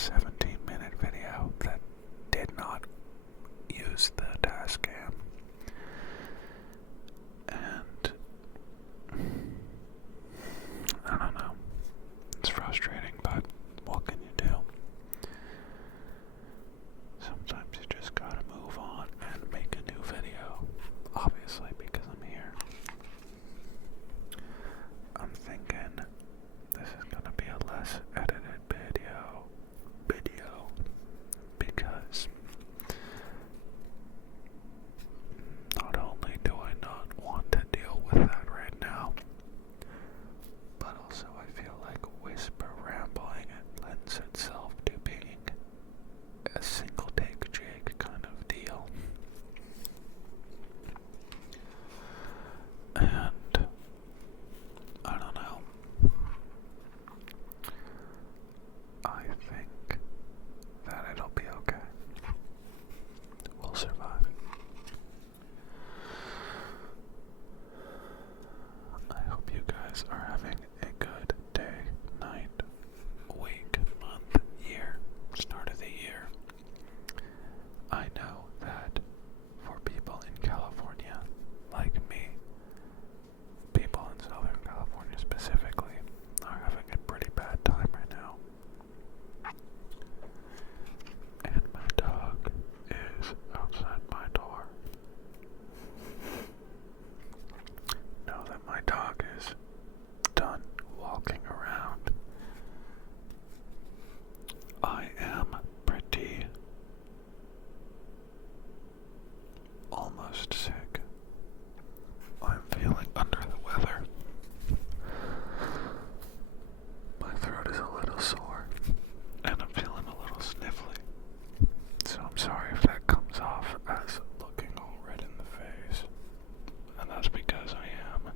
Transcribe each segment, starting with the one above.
17-minute video that did not use the task cam. And I don't know. It's frustrating, but what can you do? Sometimes you just gotta move on and make a new video. Obviously, because I'm here. I'm thinking this is gonna be a less edited video because not only do I not want to deal with that right now, but also I feel like whisper rambling lends itself to being a single take Jake kind of deal. And I don't know. I think that it'll be okay. We'll survive. I hope you guys are having a good day, night, week, month, year, start of the year. I know that for people in California, like me, people in Southern California specifically, are having a pretty bad time right now. And my dog is outside my door. Know that my dog is done walking around. I am pretty almost sick. I'm feeling under the weather. My throat is a little sore, and I'm feeling a little sniffly. So I'm sorry if that comes off as looking all red in the face. And that's because I am.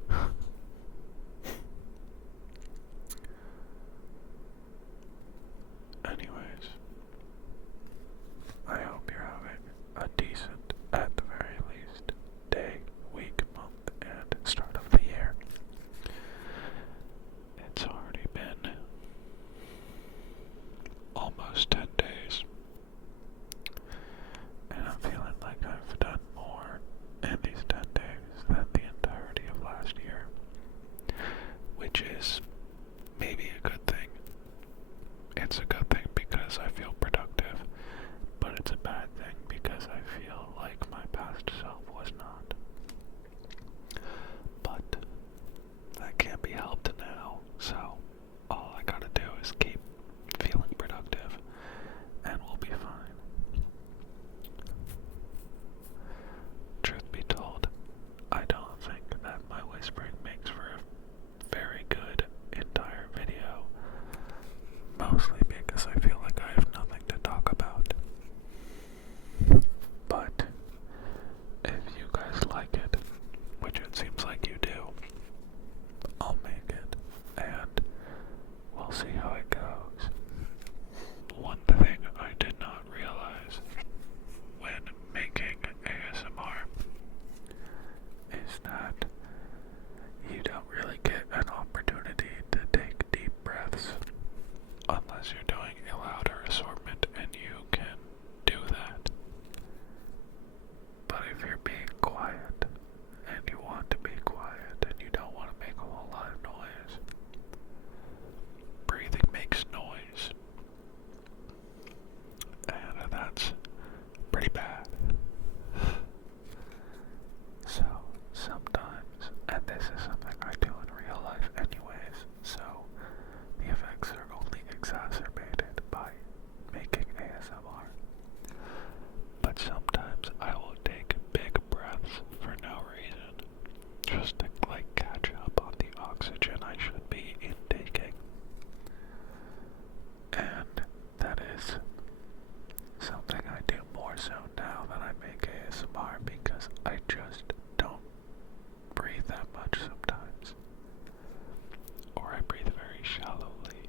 Anyways, I hope you're having a decent, at the very least, day, week, month, and start of the year. It's already been almost 10 days, and I'm feeling like I've done more in these 10 days than the entirety of last year, which is maybe a good thing. It's a good thing because I feel productive, but it's a bad thing because I feel like my past self was not. But that can't be helped now, so all I gotta do is keep feeling productive, and we'll be fine. Truth be told, I don't think that my whispering makes for a very good entire video, mostly because I feel like I have nothing to talk about. But if you guys like it, which it seems like you do, I'll make it, and we'll see how it goes. One thing I did not realize when making ASMR is that you don't really get an opportunity to take deep breaths unless you're doing a louder assortment, and you can do that. But if you're being quiet and you want to be quiet and you don't want to make a whole lot of noise, breathing makes noise, and that's pretty bad. So sometimes, and this is something I do in real life anyways, so the effects are only exacerbated by making ASMR. But sometimes I will take big breaths for no reason, just to catch up on the oxygen I should be intaking. And that is something I do more so now that I make ASMR, because I just don't breathe that much sometimes. Or I breathe very shallowly,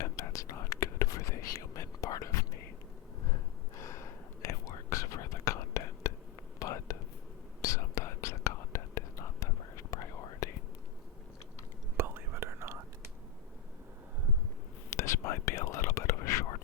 and that's not good for the human part of me. It works for the content, but sometimes the content is not the first priority. Believe it or not. This might be a little bit of a short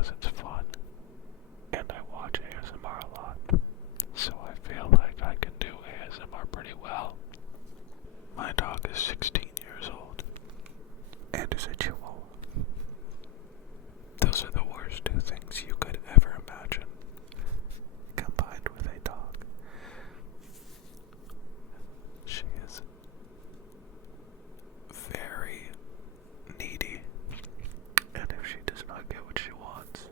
because it's fun, and I watch ASMR a lot, so I feel like I can do ASMR pretty well. My dog is 16 years old, and is a Chihuahua. Those are the worst two things you could ever imagine, combined with a dog. She is very needy, and if she does not get what she wants,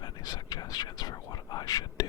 have any suggestions for what I should do